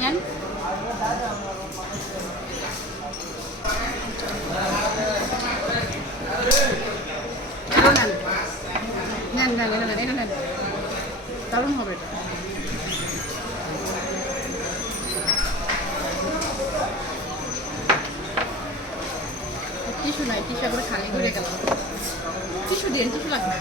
নেন। নেন নেন নেন এটা নেন, দারুণ হবে এটা। টিস্যু নাই, টিস্যু একবার খালি করে গেল। টিস্যু দিন, টিস্যু লাগবে।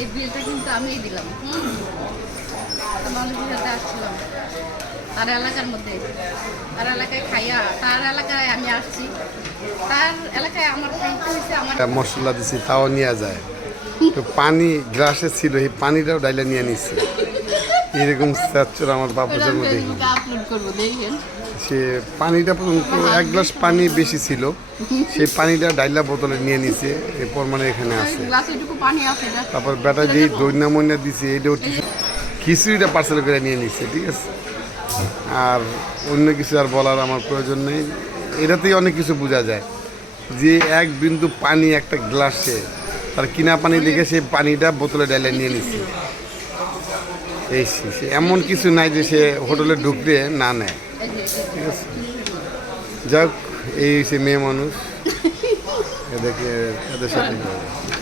এই বিলটা কিন্তু আমিই দিলাম। মানুষের সাথে আসছিলাম তার এলাকার মধ্যে, তার এলাকায় খাইয়া, তার এলাকায় আমি আসছি, তার এলাকায় আমার খাইতে হয়েছে। আমার মশলা দিছি তাও নিয়ে যায়, তো পানি গ্লাসে ছিল, এই পানিটাও ডাইলে নিয়ে নিচ্ছে। এরকম স্যাচুর আমার বাপের মধ্যে আপলোড করবো, দেখেন। সে পানিটা পর্যন্ত এক গ্লাস পানি বেশি ছিল, সেই পানিটা ডাইলা বোতলে নিয়ে নিছে। এরপর মানে এখানে আছে, গ্লাসে এটুকু পানি আছে। তারপর বেটা যেই দৈনা মইনা দিছে এইটাও খিচুড়িটা পার্সেল করে নিয়ে নিচ্ছে, ঠিক আছে। আর অন্য কিছু আর বলার আমার প্রয়োজন নেই, এটাতেই অনেক কিছু বোঝা যায় যে এক বিন্দু পানি একটা গ্লাসে তার কিনা পানি লেগে সেই পানিটা বোতলে ডাইলে নিয়ে নিচ্ছে। এই সে এমন কিছু নাই যে সে হোটেলে ঢুকলে না নেয়, ঠিক আছে। যাক, এই সে মেয়ে মানুষ, এদেরকে এদের সাথে